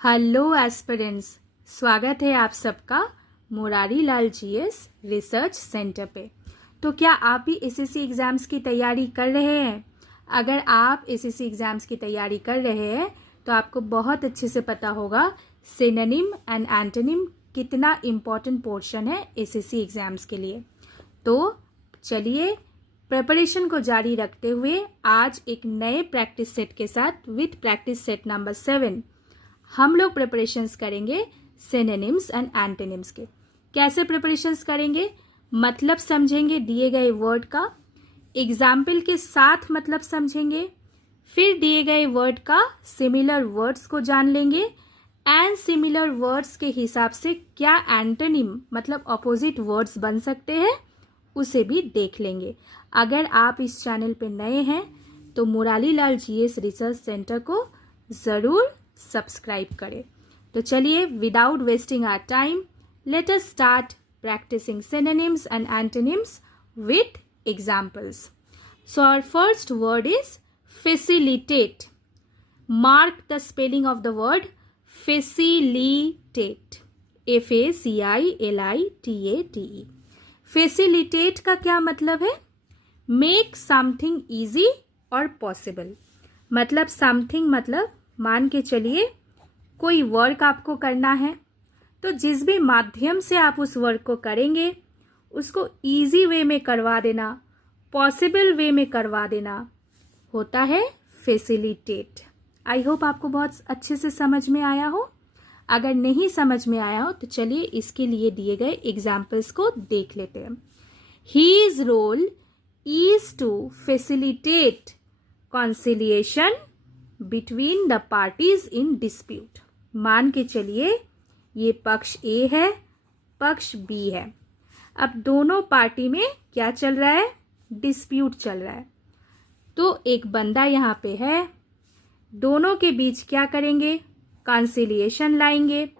Hello aspirants, स्वागत है आप सबका Murari Lal GS research centre पे। तो क्या आप भी एसएससी एग्ज़ाम्स की तैयारी कर रहे हैं? अगर आप एसएससी एग्ज़ाम्स की तैयारी कर रहे हैं तो आपको बहुत अच्छे से पता होगा सिनोनिम एंड एंटोनिम कितना इम्पॉर्टेंट पोर्शन है एसएससी एग्ज़ाम्स के लिए। तो चलिए प्रिपरेशन को जारी रखते हुए आज एक नए प्रैक्टिस सेट के साथ विथ प्रैक्टिस सेट नंबर 7 हम लोग प्रिपरेशंस करेंगे सिनोनिम्स एंड एंटोनिम्स के। कैसे प्रिपरेशंस करेंगे? मतलब समझेंगे दिए गए वर्ड का, एग्जाम्पल के साथ मतलब समझेंगे, फिर दिए गए वर्ड का सिमिलर वर्ड्स को जान लेंगे एंड सिमिलर वर्ड्स के हिसाब से क्या एंटोनिम मतलब अपोजिट वर्ड्स बन सकते हैं उसे भी देख लेंगे। अगर आप इस चैनल पे नए हैं तो Murari Lal GS research centre को ज़रूर सब्सक्राइब करें। तो चलिए without wasting our time let us start practicing synonyms and antonyms with examples. So our first word is facilitate. Mark the spelling of the word facilitate. Facilitate. Facilitate का क्या मतलब है? Make something easy or possible. मतलब something मतलब मान के चलिए कोई वर्क आपको करना है तो जिस भी माध्यम से आप उस वर्क को करेंगे उसको इजी वे में करवा देना, पॉसिबल वे में करवा देना होता है फैसिलिटेट। आई होप आपको बहुत अच्छे से समझ में आया हो। अगर नहीं समझ में आया हो तो चलिए इसके लिए दिए गए एग्जाम्पल्स को देख लेते हैं। His role is to facilitate conciliation between the parties in dispute. मान के चलिए ये पक्ष ए है, पक्ष बी है। अब दोनों पार्टी में क्या चल रहा है? डिस्प्यूट चल रहा है। तो एक बंदा यहाँ पे है, दोनों के बीच क्या करेंगे? कंसिलिएशन लाएंगे।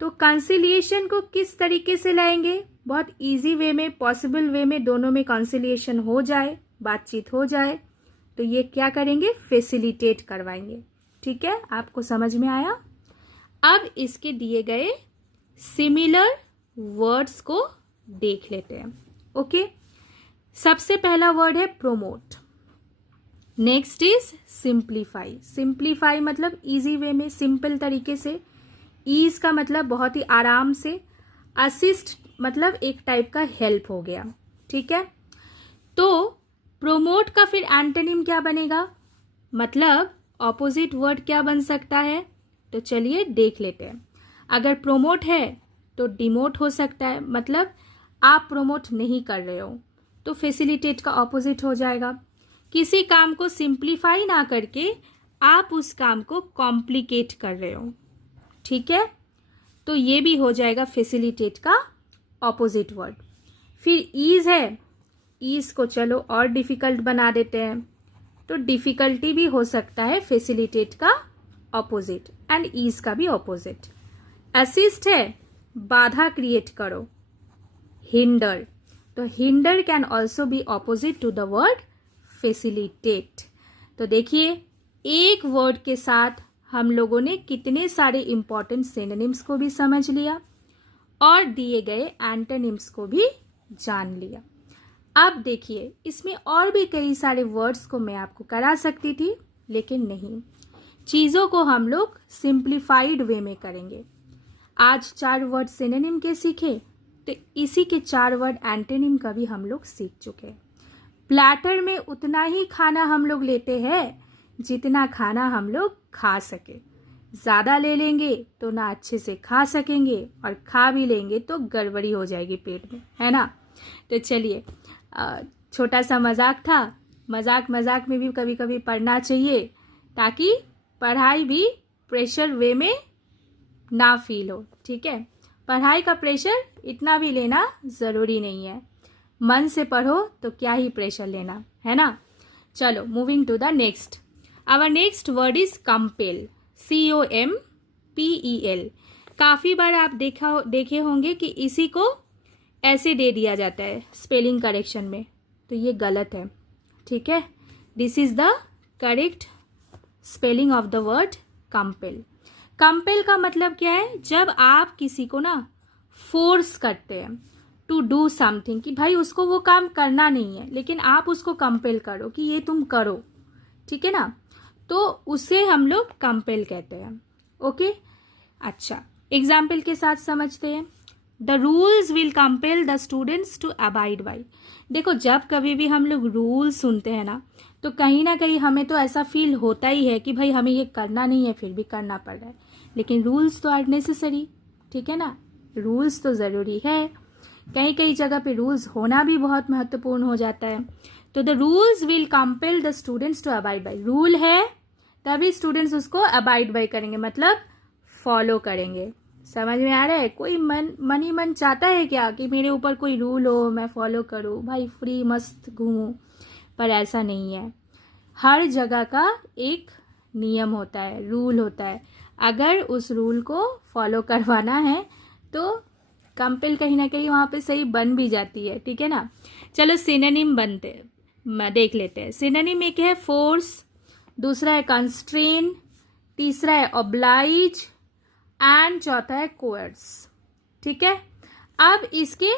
तो कंसिलिएशन को किस तरीके से लाएंगे? बहुत इजी वे में, पॉसिबल वे में दोनों में कंसिलिएशन हो जाए, बातचीत हो जाए। तो ये क्या करेंगे? फैसिलिटेट करवाएंगे। ठीक है, आपको समझ में आया? अब इसके दिए गए सिमिलर वर्ड्स को देख लेते हैं। ओके, सबसे पहला वर्ड है promote. Next is simplify. Simplify मतलब इजी वे में, सिंपल तरीके से। ईज का मतलब बहुत ही आराम से। असिस्ट मतलब एक टाइप का हेल्प हो गया। ठीक है, तो प्रोमोट का फिर एंटोनिम क्या बनेगा? मतलब ऑपोजिट वर्ड क्या बन सकता है? तो चलिए देख लेते हैं। अगर प्रोमोट है तो डिमोट हो सकता है, मतलब आप प्रोमोट नहीं कर रहे हो, तो फैसिलिटेट का ऑपोजिट हो जाएगा। किसी काम को सिंप्लीफाई ना करके आप उस काम को कॉम्प्लिकेट कर रहे हो, ठीक है, तो ये भी हो जाएगा फैसिलिटेट का ऑपोजिट वर्ड। फिर ईज है, ईज को चलो और डिफिकल्ट बना देते हैं, तो डिफिकल्टी भी हो सकता है फैसिलिटेट का ऑपोजिट एंड ईज का भी ऑपोजिट। असिस्ट है, बाधा क्रिएट करो, हिंडर, तो hinder can also be opposite to the word facilitate. तो देखिए एक वर्ड के साथ हम लोगों ने कितने सारे इंपॉर्टेंट सिनोनिम्स को भी समझ लिया और दिए गए एंटोनिम्स को भी जान लिया। अब देखिए इसमें और भी कई सारे वर्ड्स को मैं आपको करा सकती थी, लेकिन नहीं, चीज़ों को हम लोग सिंप्लीफाइड वे में करेंगे। आज 4 वर्ड सिनोनिम के सीखे तो इसी के 4 वर्ड एंटोनिम का भी हम लोग सीख चुके। प्लैटर में उतना ही खाना हम लोग लेते हैं जितना खाना हम लोग खा सके। ज़्यादा ले लेंगे तो ना अच्छे से खा सकेंगे और खा भी लेंगे तो गड़बड़ी हो जाएगी पेट में, है ना। तो चलिए छोटा सा मजाक था, मजाक में भी कभी कभी पढ़ना चाहिए ताकि पढ़ाई भी प्रेशर वे में ना फील हो। ठीक है, पढ़ाई का प्रेशर इतना भी लेना ज़रूरी नहीं है, मन से पढ़ो तो क्या ही प्रेशर लेना, है ना। चलो moving to the next. Our next word is compel. COMPEL। काफ़ी बार आप देखे होंगे कि इसी को ऐसे दे दिया जाता है स्पेलिंग करेक्शन में, तो ये गलत है। ठीक है, this is the correct spelling of the word compel. Compel का मतलब क्या है, जब आप किसी को ना फोर्स करते हैं टू डू समथिंग, कि भाई उसको वो काम करना नहीं है लेकिन आप उसको कंपेल करो कि ये तुम करो, ठीक है ना, तो उसे हम लोग कंपेल कहते हैं। ओके, अच्छा एग्जाम्पल के साथ समझते हैं। The rules will compel the students to abide by. देखो जब कभी भी हम लोग रूल सुनते हैं ना, तो कहीं ना कहीं हमें तो ऐसा फील होता ही है कि भाई हमें ये करना नहीं है फिर भी करना पड़ रहा है, लेकिन रूल्स तो आर नेसेसरी, ठीक है ना, रूल्स तो ज़रूरी है। कई कई जगह पे रूल्स होना भी बहुत महत्वपूर्ण हो जाता है। तो the rules will compel the students to abide by, rule है तभी स्टूडेंट्स उसको अबाइड बाई करेंगे, मतलब फॉलो करेंगे। समझ में आ रहा है? कोई मन ही मन चाहता है क्या कि मेरे ऊपर कोई रूल हो मैं फॉलो करूं, भाई फ्री मस्त घूमूं, पर ऐसा नहीं है। हर जगह का एक नियम होता है, रूल होता है, अगर उस रूल को फॉलो करवाना है तो कंपेल कहीं ना कहीं वहाँ पे सही बन भी जाती है, ठीक है ना। चलो सिनोनिम देख लेते हैं। सिनोनिम एक है फोर्स, दूसरा है कंस्ट्रेन, तीसरा है ऑब्लाइज एंड चौथा है कोर्स, ठीक है। अब इसके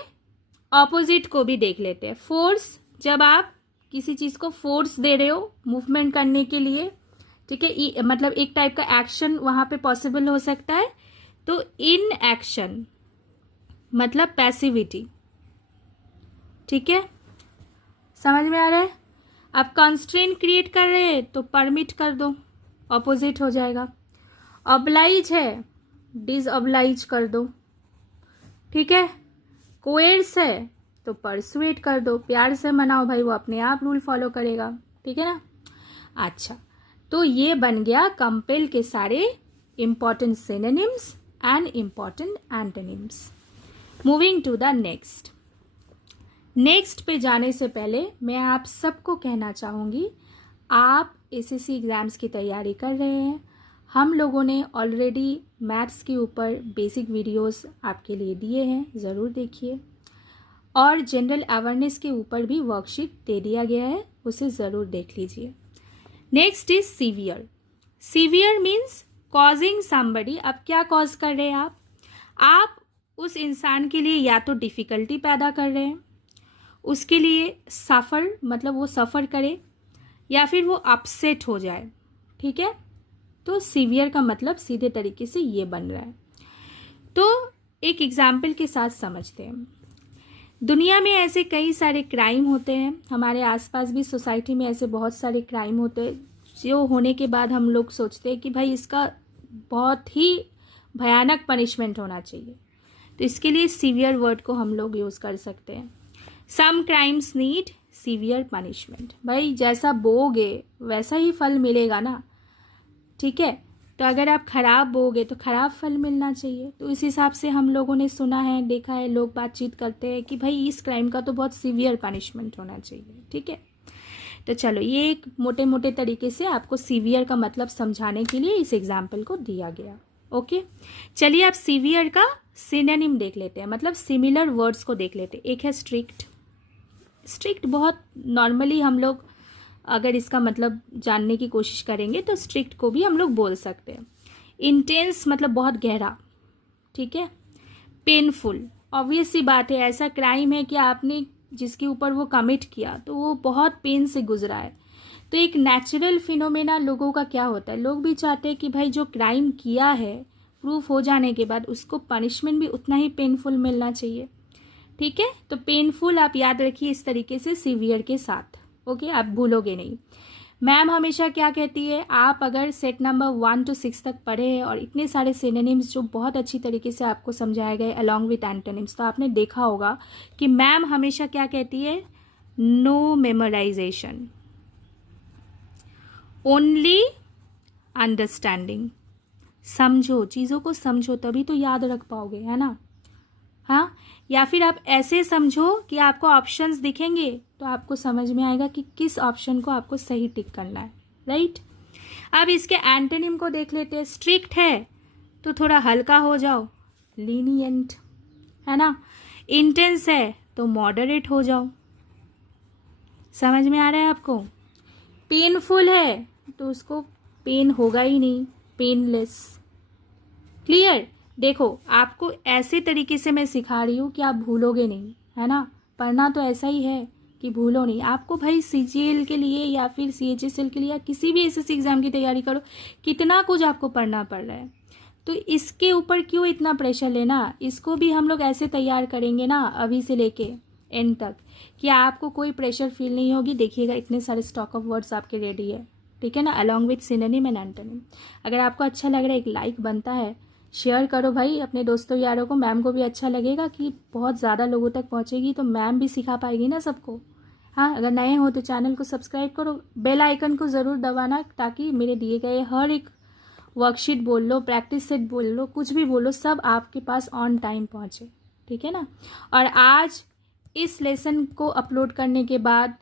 ऑपोजिट को भी देख लेते हैं। फोर्स, जब आप किसी चीज़ को फोर्स दे रहे हो मूवमेंट करने के लिए, ठीक है, मतलब एक टाइप का एक्शन वहाँ पे पॉसिबल हो सकता है। तो इन एक्शन मतलब पैसिविटी, ठीक है, समझ में आ रहा है। अब कंस्ट्रेंट क्रिएट कर रहे हैं तो परमिट कर दो, ऑपोजिट हो जाएगा। ऑब्लाइज है, डिसऑब्लाइज कर दो, ठीक है। कोएर्स है तो परसुएट कर दो, प्यार से मनाओ भाई, वो अपने आप रूल फॉलो करेगा, ठीक है ना। अच्छा, तो ये बन गया कंपेल के सारे important synonyms and important antonyms. Moving to the next पे जाने से पहले मैं आप सबको कहना चाहूँगी, आप एसएससी एग्ज़ाम्स की तैयारी कर रहे हैं, हम लोगों ने ऑलरेडी मैथ्स के ऊपर बेसिक वीडियोस आपके लिए दिए हैं, ज़रूर देखिए, और जनरल अवेयरनेस के ऊपर भी वर्कशीट दे दिया गया है, उसे ज़रूर देख लीजिए। Next is severe. Severe means causing somebody. अब क्या कॉज कर रहे हैं आप उस इंसान के लिए या तो डिफ़िकल्टी पैदा कर रहे हैं, उसके लिए सफ़र मतलब वो सफ़र करे, या फिर वो अपसेट हो जाए, ठीक है। तो सीवियर का मतलब सीधे तरीके से ये बन रहा है। तो एक एग्जाम्पल के साथ समझते हैं। दुनिया में ऐसे कई सारे क्राइम होते हैं, हमारे आसपास भी सोसाइटी में ऐसे बहुत सारे क्राइम होते हैं जो होने के बाद हम लोग सोचते हैं कि भाई इसका बहुत ही भयानक पनिशमेंट होना चाहिए। तो इसके लिए सीवियर वर्ड को हम लोग यूज़ कर सकते हैं। सम क्राइम्स नीड सीवियर पनिशमेंट। भाई जैसा बोगे वैसा ही फल मिलेगा ना, ठीक है। तो अगर आप खराब बोगे तो खराब फल मिलना चाहिए। तो इस हिसाब से हम लोगों ने सुना है, देखा है, लोग बातचीत करते हैं कि भाई इस क्राइम का तो बहुत सीवियर पनिशमेंट होना चाहिए, ठीक है। तो चलो ये एक मोटे मोटे तरीके से आपको सीवियर का मतलब समझाने के लिए इस एग्जाम्पल को दिया गया। ओके, चलिए आप सीवियर का सिनोनिम देख लेते हैं, मतलब सिमिलर वर्ड्स को देख लेते हैं। एक है स्ट्रिक्ट। स्ट्रिक्ट बहुत नॉर्मली हम लोग अगर इसका मतलब जानने की कोशिश करेंगे तो स्ट्रिक्ट को भी हम लोग बोल सकते हैं। इंटेंस मतलब बहुत गहरा, ठीक है। पेनफुल, ऑब्वियस सी बात है, ऐसा क्राइम है कि आपने जिसके ऊपर वो कमिट किया तो वो बहुत पेन से गुजरा है। तो एक नेचुरल फिनोमेना लोगों का क्या होता है, लोग भी चाहते हैं कि भाई जो क्राइम किया है प्रूफ हो जाने के बाद उसको पनिशमेंट भी उतना ही पेनफुल मिलना चाहिए, ठीक है। तो पेनफुल आप याद रखिए इस तरीके से सीवियर के साथ, ओके, आप भूलोगे नहीं। मैम हमेशा क्या कहती है, आप अगर सेट नंबर 1 to 6 तक पढ़े हैं और इतने सारे सिनोनिम्स जो बहुत अच्छी तरीके से आपको समझाए गए अलॉन्ग विथ एंटोनिम्स, तो आपने देखा होगा कि मैम हमेशा क्या कहती है, नो मेमोराइजेशन, ओनली अंडरस्टैंडिंग। समझो, चीज़ों को समझो तभी तो याद रख पाओगे, है ना। हाँ, या फिर आप ऐसे समझो कि आपको ऑप्शंस दिखेंगे तो आपको समझ में आएगा कि किस ऑप्शन को आपको सही टिक करना है, राइट। अब इसके एंटोनिम को देख लेते हैं। स्ट्रिक्ट है तो थोड़ा हल्का हो जाओ, लीनियंट, है ना। इंटेंस है तो मॉडरेट हो जाओ, समझ में आ रहा है आपको। पेनफुल है तो उसको पेन होगा ही नहीं, पेनलेस, क्लियर। देखो आपको ऐसे तरीके से मैं सिखा रही हूँ कि आप भूलोगे नहीं, है ना। पढ़ना तो ऐसा ही है कि भूलो नहीं। आपको भाई सीजीएल के लिए या फिर सीएचएसएल के लिए या किसी भी एसएससी एग्जाम की तैयारी करो, कितना कुछ आपको पढ़ना पड़ रहा है, तो इसके ऊपर क्यों इतना प्रेशर लेना। इसको भी हम लोग ऐसे तैयार करेंगे ना अभी से लेके एंड तक कि आपको कोई प्रेशर फील नहीं होगी। देखिएगा इतने सारे स्टॉक ऑफ वर्ड्स आपके रेडी है, ठीक है ना, along with synonym and antonym. अगर आपको अच्छा लग रहा है, एक लाइक बनता है, शेयर करो भाई अपने दोस्तों यारों को। मैम को भी अच्छा लगेगा कि बहुत ज़्यादा लोगों तक पहुँचेगी, तो मैम भी सिखा पाएगी ना सबको। हाँ, अगर नए हो तो चैनल को सब्सक्राइब करो, बेल आइकन को ज़रूर दबाना, ताकि मेरे दिए गए हर एक वर्कशीट बोल लो, प्रैक्टिस सेट बोल लो, कुछ भी बोलो, सब आपके पास ऑन टाइम पहुँचे, ठीक है ना। और आज इस लेसन को अपलोड करने के बाद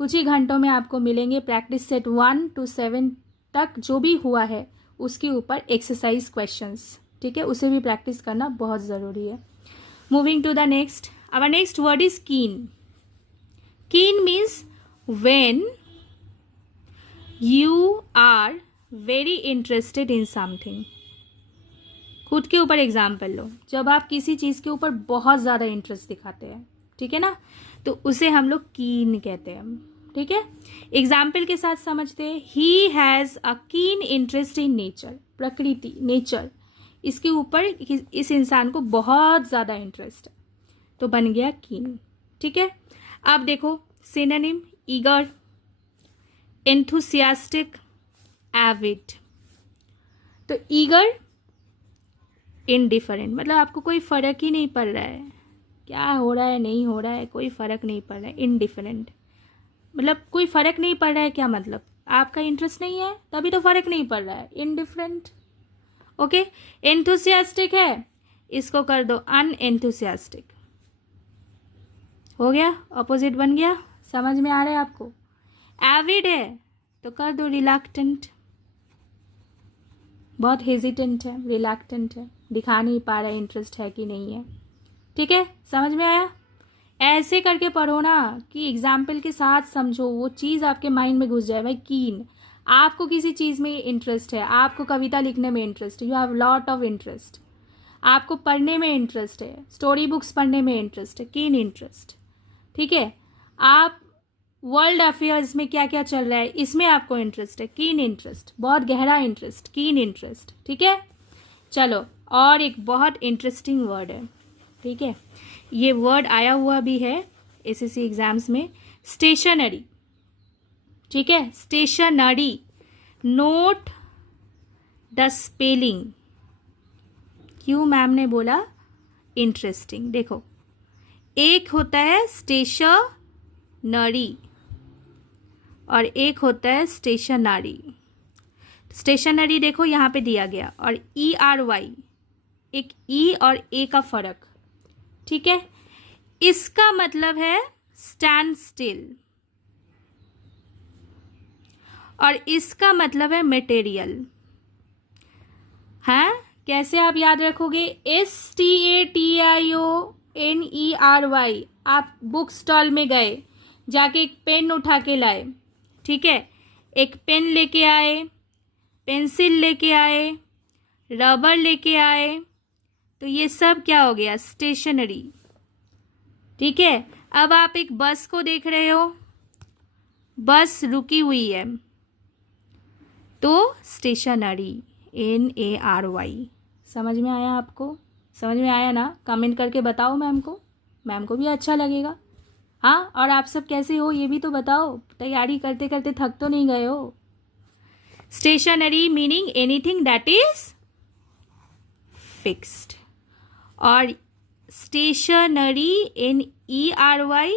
कुछ ही घंटों में आपको मिलेंगे प्रैक्टिस सेट 1 to 7 तक जो भी हुआ है उसके ऊपर एक्सरसाइज क्वेश्चंस, ठीक है, उसे भी प्रैक्टिस करना बहुत ज़रूरी है। Moving to the next, our next word is keen. Keen means when you are very interested in something. खुद के ऊपर एग्जाम्पल लो, जब आप किसी चीज़ के ऊपर बहुत ज़्यादा इंटरेस्ट दिखाते हैं, ठीक है ना, तो उसे हम लोग कीन कहते हैं, ठीक है। एग्जाम्पल के साथ समझते हैं। He has a keen interest in nature, प्रकृति, नेचर, इसके ऊपर इस इंसान को बहुत ज़्यादा इंटरेस्ट है, तो बन गया कीन, ठीक है। अब देखो सिनोनिम, ईगर, एंथुसियास्टिक, एविड। तो ईगर, इनडिफरेंट, मतलब आपको कोई फ़र्क ही नहीं पड़ रहा है, क्या हो रहा है नहीं हो रहा है, कोई फ़र्क नहीं पड़ रहा है। इनडिफरेंट मतलब कोई फ़र्क नहीं पड़ रहा है, क्या मतलब आपका इंटरेस्ट नहीं है तभी तो फ़र्क नहीं पड़ रहा है, इनडिफरेंट, ओके। एंथुसियास्टिक है, इसको कर दो अनएंथुसियास्टिक, हो गया, ऑपोजिट बन गया, समझ में आ रहा है आपको। एविड है तो कर दो रिलैक्टेंट, बहुत हेजिटेंट है, रिलैक्टेंट है, दिखा नहीं पा रहा है इंटरेस्ट है कि नहीं है, ठीक है, समझ में आया। ऐसे करके पढ़ो ना कि एग्जाम्पल के साथ समझो, वो चीज़ आपके माइंड में घुस जाए। भाई कीन, आपको किसी चीज़ में इंटरेस्ट है, आपको कविता लिखने में इंटरेस्ट है, you have lot of interest, आपको पढ़ने में इंटरेस्ट है, स्टोरी बुक्स पढ़ने में इंटरेस्ट है, कीन इंटरेस्ट, ठीक है। आप वर्ल्ड अफेयर्स में क्या क्या चल रहा है इसमें आपको इंटरेस्ट है, कीन इंटरेस्ट, बहुत गहरा इंटरेस्ट, कीन इंटरेस्ट, ठीक है। चलो, और एक बहुत इंटरेस्टिंग वर्ड है, ठीक है, ये वर्ड आया हुआ भी है एसएससी एग्जाम्स में, स्टेशनरी, ठीक है, स्टेशनरी। Note the spelling. क्यों मैम ने बोला इंटरेस्टिंग, देखो एक होता है स्टेशनरी और एक होता है स्टेशनरी। स्टेशनरी देखो यहाँ पे दिया गया, और ERY, एक ई और ए का फर्क, ठीक है। इसका मतलब है स्टैंड स्टिल और इसका मतलब है मटेरियल। हाँ, कैसे आप याद रखोगे, STATIONERY। आप बुक स्टॉल में गए, जाके एक पेन उठा के लाए, ठीक है, एक पेन लेके आए, पेंसिल लेके आए, रबर लेके आए, तो ये सब क्या हो गया, स्टेशनरी, ठीक है। अब आप एक बस को देख रहे हो, बस रुकी हुई है, तो स्टेशनरी, NARY। समझ में आया आपको, समझ में आया ना, कमेंट करके बताओ मैम को, मैम को भी अच्छा लगेगा। हाँ, और आप सब कैसे हो ये भी तो बताओ, तैयारी करते करते थक तो नहीं गए हो। Stationary meaning anything that is fixed, और स्टेशनरी NERY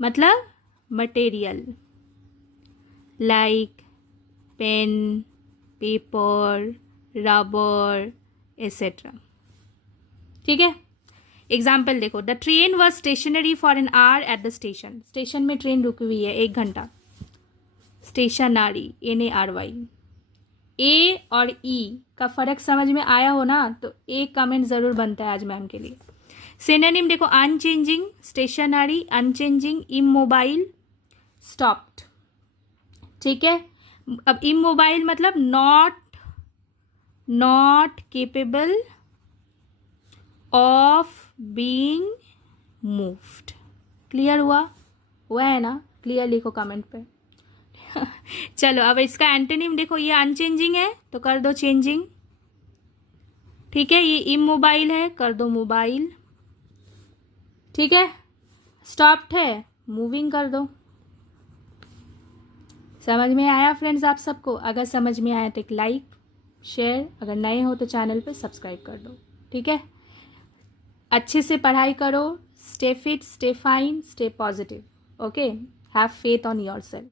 मतलब material, like pen, paper, rubber etcetera, ठीक है। एग्जाम्पल देखो, the train was stationary for an hour at the station. Station में ट्रेन रुकी हुई है 1 घंटा, स्टेशनरी NARY। ए और ई का फर्क समझ में आया हो ना, तो एक कमेंट जरूर बनता है आज मैम के लिए। सिनोनिम देखो, unchanging, stationary, unchanging, immobile, stopped, ठीक है। अब इमोबाइल मतलब not not capable of being moved. Clear हुआ है ना? क्लियर लिखो कमेंट पे। चलो अब इसका एंटोनिम देखो, ये अनचेंजिंग है तो कर दो चेंजिंग, ठीक है। ये इमोबाइल है, कर दो मोबाइल, ठीक है। स्टॉप्ड है, मूविंग कर दो। समझ में आया फ्रेंड्स आप सबको? अगर समझ में आया तो एक लाइक शेयर, अगर नए हो तो चैनल पे सब्सक्राइब कर दो, ठीक है। अच्छे से पढ़ाई करो, stay fit, stay fine, stay positive, okay. Have faith on yourself.